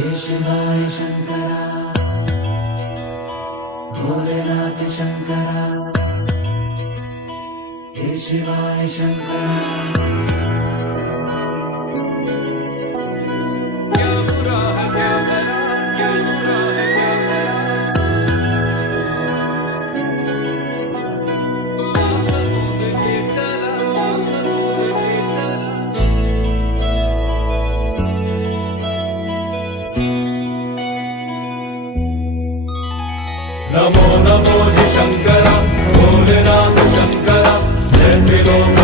हे शिवाय शंकरा, भोलेनाथ शंकरा, हे शिवाय शंकरा। नमो नमो जी शंकरा, भोलेनाथ शंकरा, जय त्रिलोक